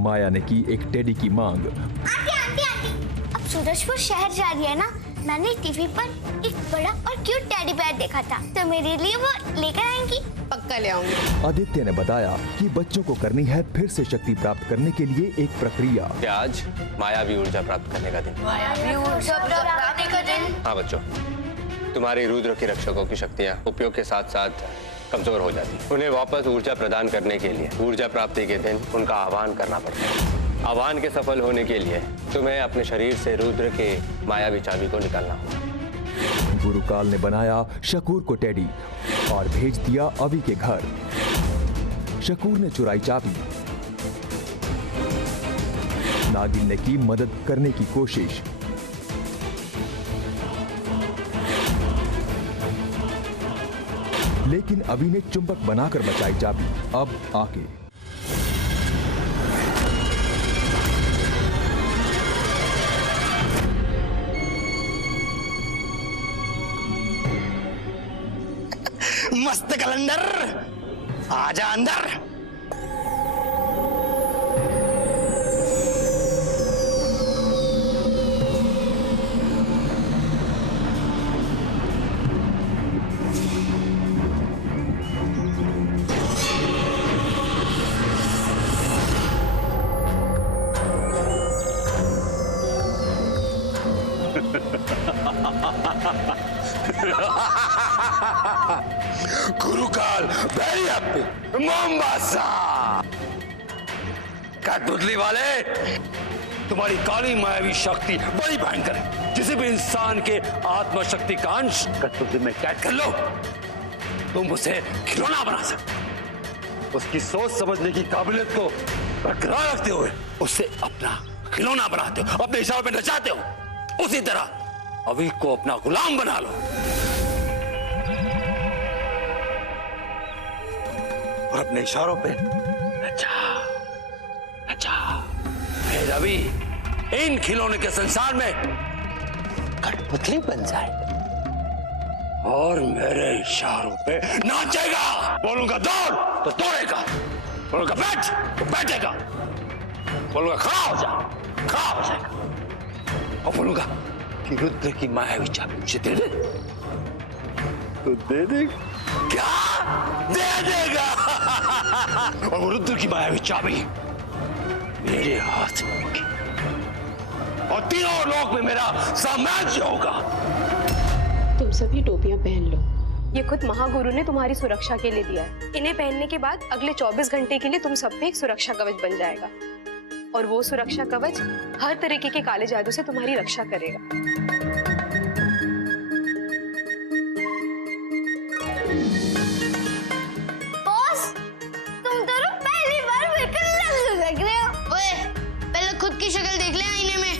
माया ने की एक टेडी की मांग। आंटी आंटी आंटी, अब सूरजपुर शहर जा रही है ना, मैंने टीवी पर एक बड़ा और क्यूट टेडी बेयर देखा था, तो मेरे लिए वो लेकर आएंगी? पक्का ले आऊंगी। आदित्य ने बताया कि बच्चों को करनी है फिर से शक्ति प्राप्त करने के लिए एक प्रक्रिया। क्या आज मायावी ऊर्जा प्राप्त करने का दिन? मायावी ऊर्जा प्राप्त करने का दिन? हाँ बच्चों, तुम्हारी रुद्र की रक्षकों की शक्तियाँ उपयोग के साथ साथ कमजोर हो जाती। उन्हें वापस ऊर्जा प्रदान करने के लिए ऊर्जा प्राप्ति के दिन उनका आह्वान करना पड़ता है। आह्वान के सफल होने के लिए तुम्हें अपने शरीर से रुद्र के मायावी चाबी को निकालना होगा। गुरुकाल ने बनाया शकूर को टेडी और भेज दिया अवि के घर। शकूर ने चुराई चाबी। नागिन ने की मदद करने की कोशिश। लेकिन अवि ने चुंबक बनाकर बचाई चाबी। अब आके मस्त कलंदर, आजा अंदर। गुरुकाल मोम्बासा कठपुतली वाले, तुम्हारी काली मायावी शक्ति बड़ी भयंकर है। किसी भी इंसान के आत्मशक्ति का अंश कठपुतली में कैद कर लो, तुम उसे खिलौना बना सकते। उसकी सोच समझने की काबिलियत को बरकरार रखते हुए उसे अपना खिलौना बनाते हो, अपने इशारों पे नचाते हो। उसी तरह अवि को अपना गुलाम बना लो और अपने इशारों पे नचा नचा। फिर अवि इन खिलौने के संसार में कठपुतली बन जाए और मेरे इशारों पे नाचेगा। बोलूंगा दौड़ तो दौड़ेगा, बोलूंगा बैठ तो बैठेगा, बोलूंगा खड़ा हो जा खड़ा हो जाएगा, और बोलूंगा कि रुद्र की मायावी चाबी मुझे दे दे तो दे दे। क्या दे देगा? और वो रुद्र की मायावी चाबी मेरे हाथ में होगी और तीनों लोक में मेरा साम्राज्य होगा। तुम सभी टोपियां पहन लो। ये खुद महागुरु ने तुम्हारी सुरक्षा के लिए दिया है। इन्हें पहनने के बाद अगले 24 घंटे के लिए तुम सब पे एक सुरक्षा कवच बन जाएगा, और वो सुरक्षा कवच हर तरीके के काले जादू से तुम्हारी रक्षा करेगा। बॉस, तुम दोनों पहली बार मिलकर लल्लू लग रहे हो। ओए, पहले खुद की शक्ल देख ले आईने में,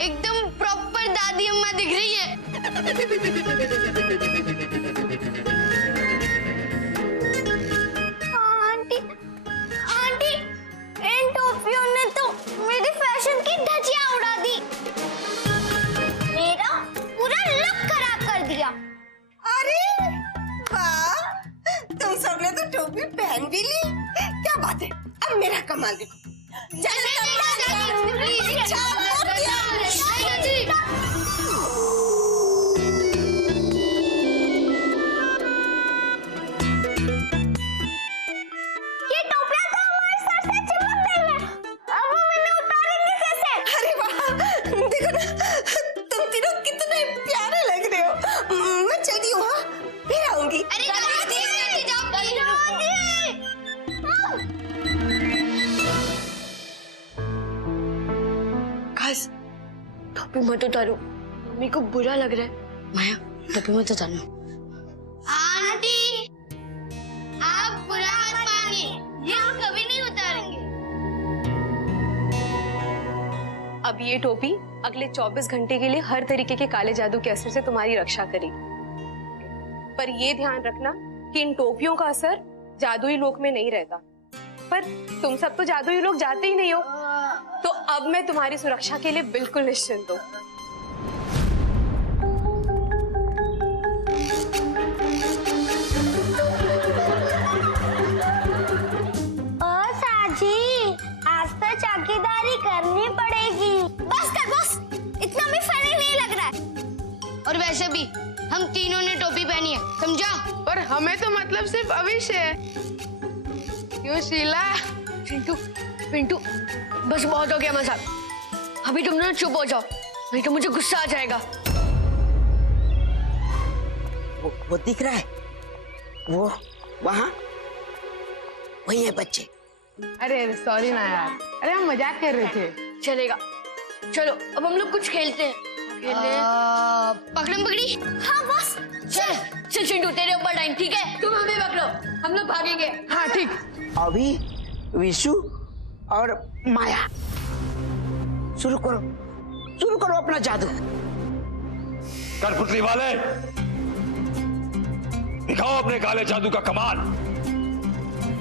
एकदम प्रॉपर दादी अम्मा दिख रही है। आंटी, आंटी, इन टोपियों ने तो मेरी फैशन की धज्जियां उड़ा दी, मेरा पूरा लुक खराब कर दिया। अरे वाह, तुम सबने तो टोपी पहन भी ली, क्या बात है। अब मेरा कमाल देखो। ये टोपियां तो हमारे सर से चिपक गई हैं। अब हम इन्हें उतारेंगे कैसे? अरे वाह, देखो ना, तुम तीनों कितने प्यारे लग रहे हो। मैं चलती हूँ, हाँ, फिर आऊंगी। अरे जल्दी जाओ। गाइस, टोपी मत उतारो, मम्मी को बुरा लग रहा है। माया, टोपी मत उतारो। आंटी, आप बुरा मत मानिए, ये हम कभी नहीं उतारेंगे। अब ये टोपी अगले 24 घंटे के लिए हर तरीके के काले जादू के असर से तुम्हारी रक्षा करेगी। पर ये ध्यान रखना कि इन टोपियों का असर जादुई लोक में नहीं रहता। पर तुम सब तो जादुई लोक जाते ही नहीं हो, तो अब मैं तुम्हारी सुरक्षा के लिए बिल्कुल निश्चिंत हूँ। हमें तो मतलब सिर्फ अविश है। क्यों शीला? चिंटू, पिंटू, बस बहुत हो गया मजाक। अभी तुम ना चुप हो जाओ, नहीं तो मुझे गुस्सा आ जाएगा। वो दिख रहा है, वो वहाँ वही है बच्चे। अरे सॉरी ना यार, अरे हम मजाक कर रहे थे। चलेगा, चलो अब हम लोग कुछ खेलते हैं। पकड़म पकड़ी। हाँ बॉस। चल चल चिंटू, तेरे ऊपर टाइम, ठीक है? तुम हमें पकड़ो, हम लोग भागेंगे। हाँ ठीक। अभी विशु और माया, शुरू करो अपना जादू। कठपुतली वाले, दिखाओ अपने काले जादू का कमाल।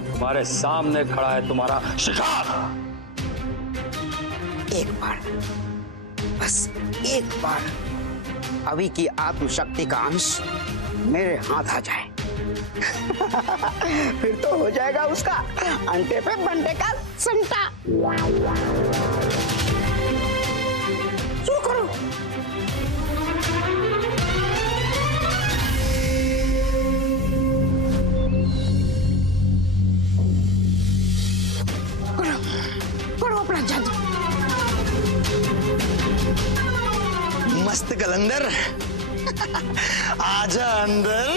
तुम्हारे सामने खड़ा है तुम्हारा शिकार। एक बार, बस एक बार अभी की आत्मशक्ति का अंश मेरे हाथ आ जाए फिर तो हो जाएगा उसका अंटे पे बंटे का संटा। शुरू करो। करो अपना जादू। मस्त कलंदर, आजा अंदर।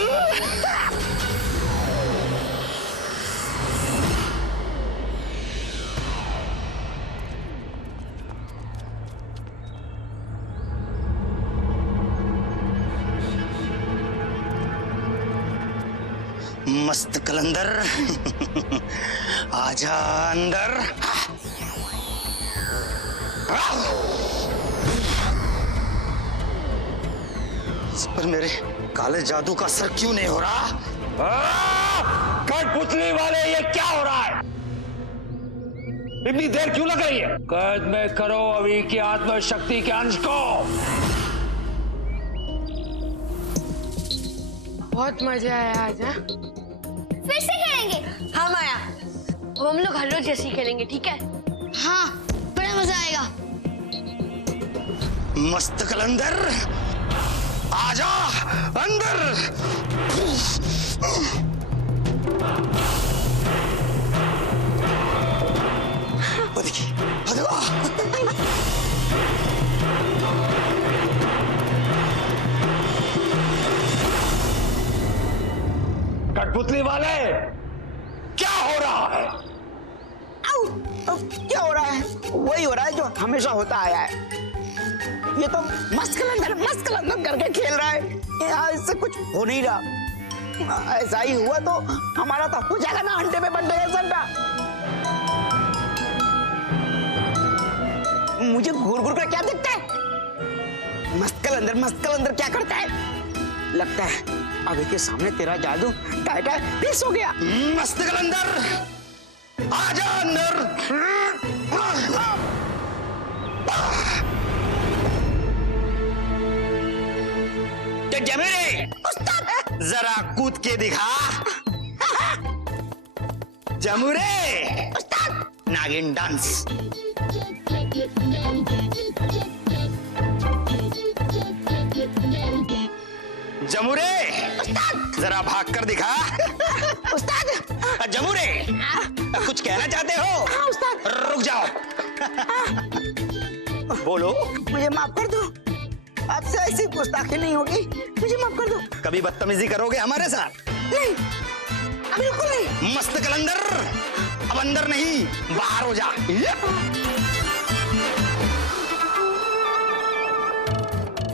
मस्त कलंदर, आजा अंदर। इस पर मेरे काले जादू का असर क्यों नहीं हो रहा? कठपुतली वाले, ये क्या हो रहा है? इतनी देर क्यों लग रही है? कैद में करो अभी की आत्मशक्ति के अंश को। बहुत मजा आया आज। फिर से खेलेंगे। हाँ माया, अब हम लोग हर रोज जैसे ही खेलेंगे, ठीक है? हाँ, बड़ा मजा आएगा। मस्त कलंदर, आजा अंदर। वो देखिए, कठपुतली वाले, क्या हो रहा है? क्या हो रहा है? वही हो रहा है जो हमेशा होता आया है। ये तो मस्त कलंदर करके खेल रहा है। यहाँ इससे कुछ हो नहीं रहा। ऐसा ही हुआ तो हमारा तो हो जाएगा ना अंडे पे बंटे का संटा। मुझे घूर घूर कर क्या दिखता है? मस्त कलंदर क्या करता है? लगता है अभी के सामने तेरा जादू टाइटा पीस हो गया। मस्त कलंदर, आजा अंदर। जमीरे, जरा कूद के दिखा। जमुरे, नागिन डांस। जमुरे, जरा भाग कर दिखा। उस्ताद। जमुरे, कुछ कहना चाहते हो? हाँ उस्ताद। रुक जाओ। बोलो। मुझे माफ कर दो, आपसे ऐसी गुस्ताखी नहीं होगी। मुझे माफ कर दो। कभी बदतमीजी करोगे हमारे साथ? नहीं, बिल्कुल नहीं। मस्त कलंदर, अब अंदर नहीं, बाहर हो जा।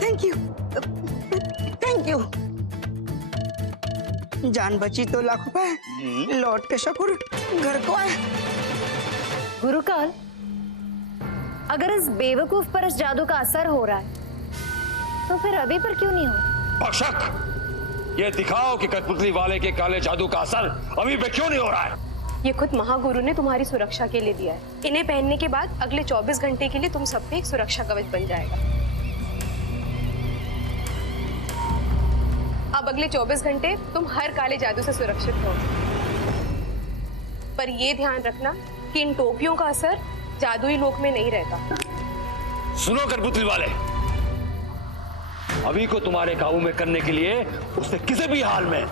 Thank you. जान बची तो लाखों पे। लौट के शकूर घर को आए। गुरुकाल, अगर इस बेवकूफ पर इस जादू का असर हो रहा है तो फिर अभी पर क्यों नहीं हो? पक्षक, ये दिखाओ कि कठपुतली वाले के काले जादू का असर अभी पे क्यों नहीं हो रहा है? ये खुद महागुरु ने तुम्हारी सुरक्षा के लिए दिया है। इन्हें पहनने के बाद अगले 24 घंटे के लिए तुम सब पे एक सुरक्षा कवच बन जाएगा। अब अगले 24 घंटे तुम हर काले जादू से सुरक्षित हो। पर ये ध्यान रखना कि इन टोपियों का असर जादुई लोक में नहीं रहता। सुनो कठपुतली वाले, अभी को तुम्हारे काबू में करने के लिए उसे किसी भी हाल में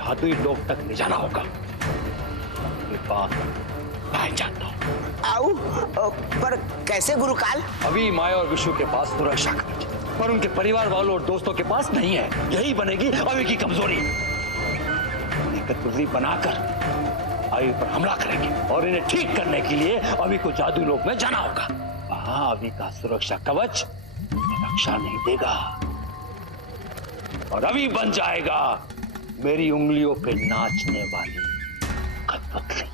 जादुई लोक तक ले जाना होगा। अपने पास मैं जानता हूं। आओ, पर कैसे गुरुकाल? अभी माया और विशु के पास सुरक्षा कवच, पर उनके परिवार वालों और दोस्तों के पास नहीं है। यही बनेगी अभी की कमजोरी। कठपुतली बनाकर अभी पर हमला करेंगे और इन्हें ठीक करने के लिए अभी को जादू लोक में जाना होगा। वहां अभी का सुरक्षा कवच रक्षा नहीं देगा और अभी बन जाएगा मेरी उंगलियों पे नाचने वाली कठपुतली।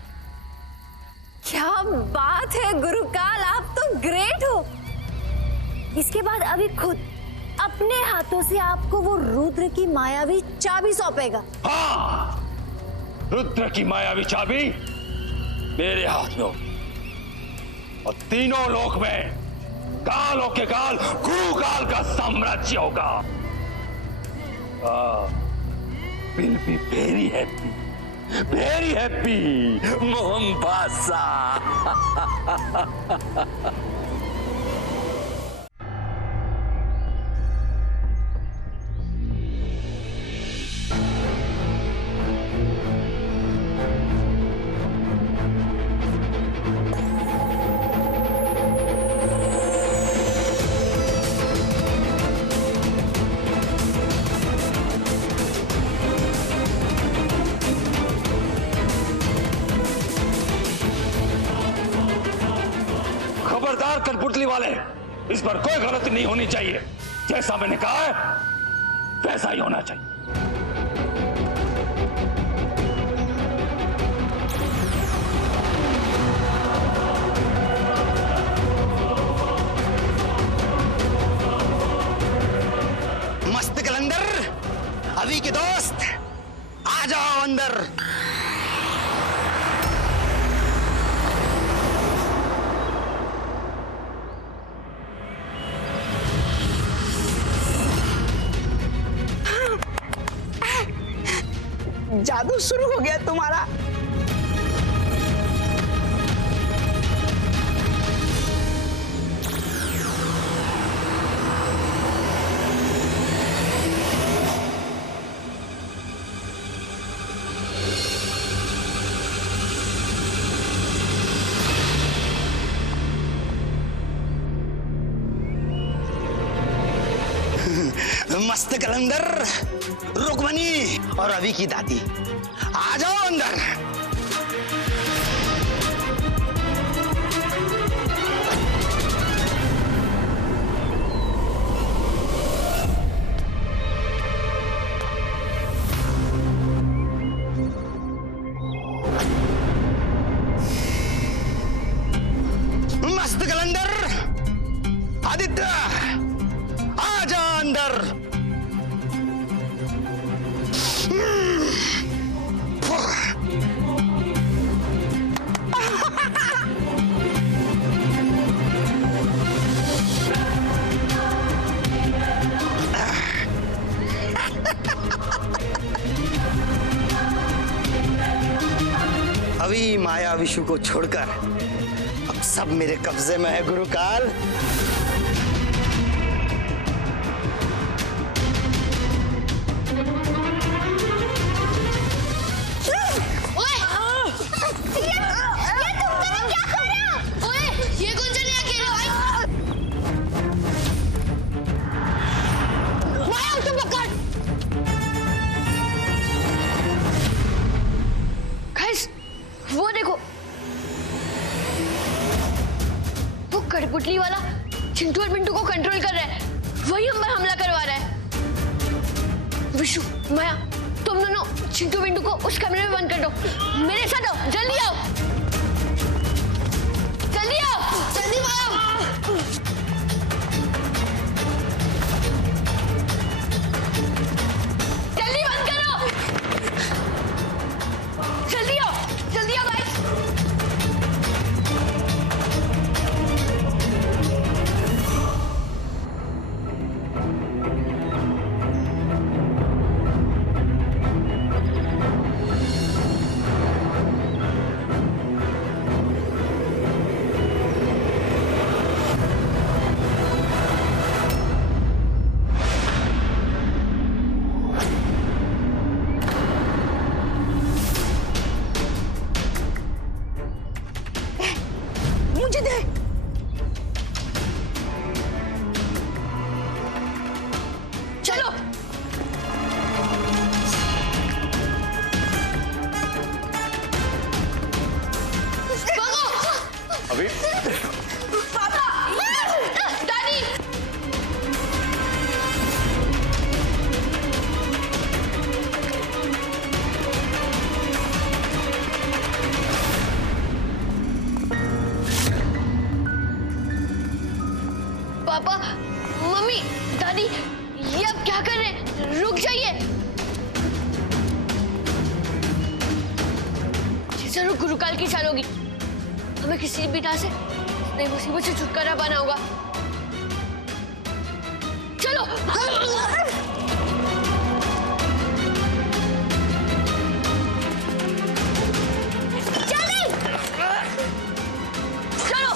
क्या बात है गुरुकाल, आप तो ग्रेट हो। इसके बाद अभी खुद अपने हाथों से आपको वो रुद्र की मायावी चाबी सौंपेगा। हाँ, रुद्र की मायावी चाबी मेरे हाथ में होगी और तीनों लोक में कालों के काल गुरुकाल का साम्राज्य होगा। Will be very happy, very happy मोहम्बासा। खबरदार कठपुतली वाले, इस पर कोई गलती नहीं होनी चाहिए। जैसा मैंने कहा है वैसा ही होना चाहिए। मस्त कलंदर, अभी के दोस्त, आ जाओ अंदर। जादू शुरू हो गया तुम्हारा। मस्त कलंदर, रुक्मणी और रवि की दादी, आ जाओ अंदर। मस्त कलंदर, आदित्य, आ जाओ अंदर। अभी माया विशु को छोड़कर अब सब मेरे कब्जे में है गुरुकाल। वो देखो, वो कठपुतली वाला चिंटू और मिंटू को कंट्रोल कर रहा है। वही हम पर हमला करवा रहा है। विशु, माया, तुम दोनों चिंटू मिंटू को उस कमरे में बंद कर दो। मेरे साथ आओ, जल्दी आओ, जल्दी आओ, जल्दी आओ। जल्दी बंद करो, जल्दी आओ, जल्दी आओ भाई। अभी दादी पापा मम्मी दादी ये अब क्या कर रहे हैं? रुक जाइए। ये जरूर गुरुकाल की चाल होगी। हमें किसी भी तरह से नई मुसीबत से छुटकारा पाना होगा। चलो जल्दी चलो।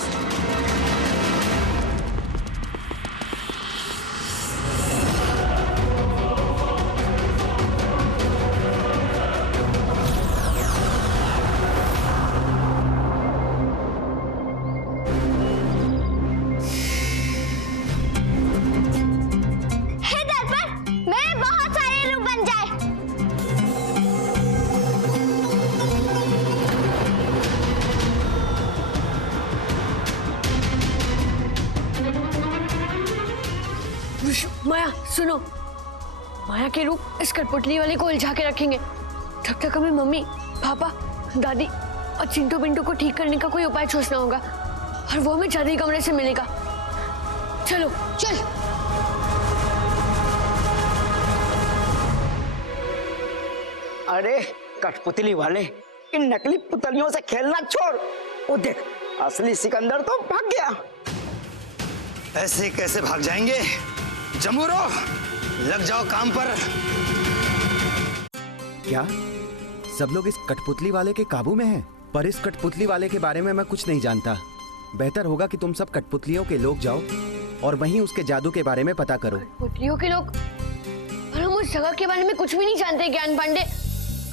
हे दर्पण, मेरे बहुत सारे रूप बन जाए। विशु, माया सुनो, माया के रूप इस कठपुतली वाले को उलझा के रखेंगे जब तक हमें मम्मी पापा दादी और चिंटू पिंटू को ठीक करने का कोई उपाय सोचना होगा और वो हमें जादुई कमरे से मिलेगा। चलो चल। अरे कठपुतली वाले, इन नकली पुतलियों से खेलना छोड़। वो देख, असली सिकंदर तो भाग गया। ऐसे कैसे भाग जाएंगे? जमूरो, लग जाओ काम पर। क्या सब लोग इस कठपुतली वाले के काबू में हैं? पर इस कठपुतली वाले के बारे में मैं कुछ नहीं जानता। बेहतर होगा कि तुम सब कठपुतलियों के लोग जाओ और वहीं उसके जादू के बारे में पता करो। पुतलियों के लोग? पर हम उस जगह के बारे में कुछ भी नहीं जानते ज्ञान पांडे।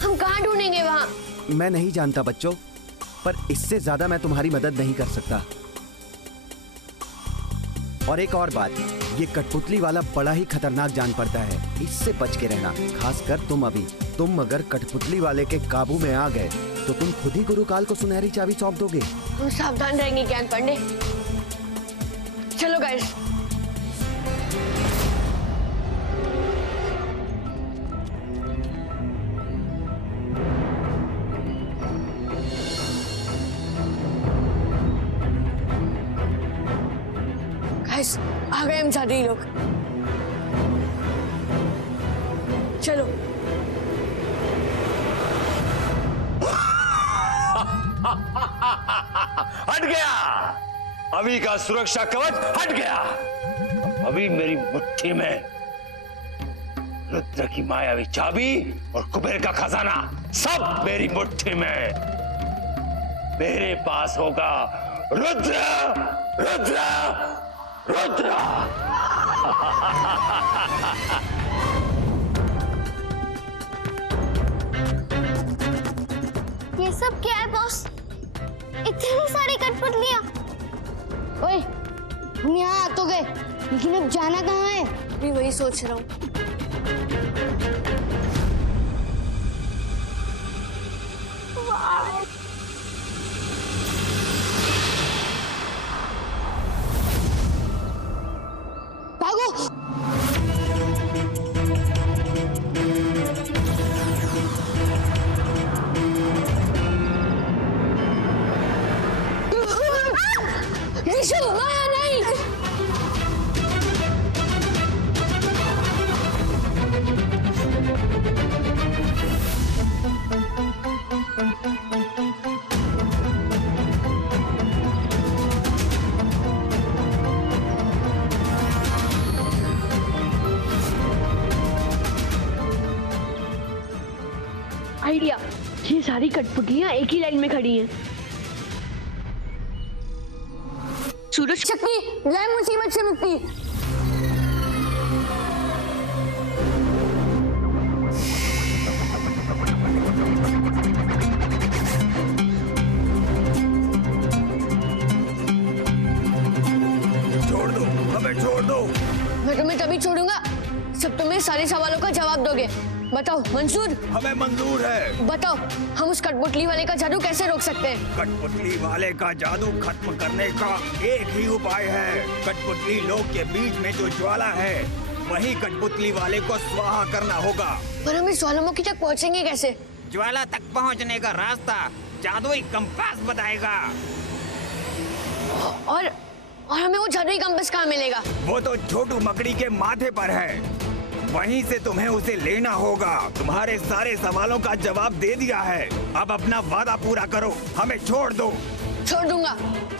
हम कहाँ ढूंढेंगे वहाँ? मैं नहीं जानता बच्चों, पर इससे ज्यादा मैं तुम्हारी मदद नहीं कर सकता। और एक और बात, ये कठपुतली वाला बड़ा ही खतरनाक जान पड़ता है, इससे बच के रहना। खासकर तुम अभी। तुम अगर कठपुतली वाले के काबू में आ गए तो तुम खुद ही गुरुकाल को सुनहरी चाबी सौंप दोगे। हम सावधान रहेंगे ज्ञान पांडे। चलो गाइस। गाइस, आ गए हम जादुई लोग। चलो। हट गया, अभी का सुरक्षा कवच हट गया। अभी मेरी मुट्ठी में रुद्र की मायावी चाबी और कुबेर का खजाना सब मेरी मुट्ठी में। मेरे पास होगा रुद्र रुद्र रुद्र। ये सब क्या है बॉस? इतनी सारी कठपुतलियां। ओए, हम यहाँ आ तो गए, लेकिन अब जाना कहाँ है? मैं वही सोच रहा हूँ। भागो! विशु, माया नहीं! आइडिया, ये सारी कठपुतलियां एक ही लाइन में खड़ी हैं। सूरज शक्ति, लाए मुसीबत से मुक्ति। छोड़ दो, हमें छोड़ दो। मैं तुम्हें तभी छोड़ूंगा जब तुम मेरे सारे सवालों का जवाब दोगे। बताओ मंसूर, हमें मंजूर है। बताओ हम उस कठपुतली वाले का जादू कैसे रोक सकते हैं? कठपुतली वाले का जादू खत्म करने का एक ही उपाय है। कठपुतली लोक के बीच में जो ज्वाला है वही कठपुतली वाले को स्वाहा करना होगा। पर हम इस ज्वालामुखी तक पहुंचेंगे कैसे? ज्वाला तक पहुंचने का रास्ता जादुई कंपास बताएगा। और हमें वो जादुई कंपास कहाँ मिलेगा? वो तो छोटू मकड़ी के माथे पर है, वहीं से तुम्हें उसे लेना होगा। तुम्हारे सारे सवालों का जवाब दे दिया है, अब अपना वादा पूरा करो, हमें छोड़ दो। छोड़ दूंगा,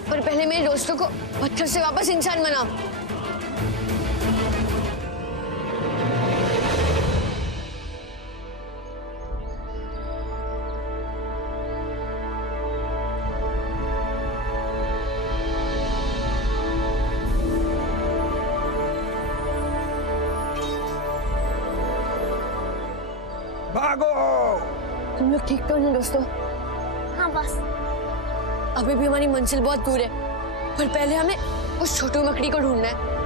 पर पहले मेरे दोस्तों को पत्थर से वापस इंसान बनाओ। भागो! तुम लोग ठीक तो नहीं दोस्तों? हाँ बस। अभी भी हमारी मंजिल बहुत दूर है, पर पहले हमें उस छोटू मकड़ी को ढूंढना है।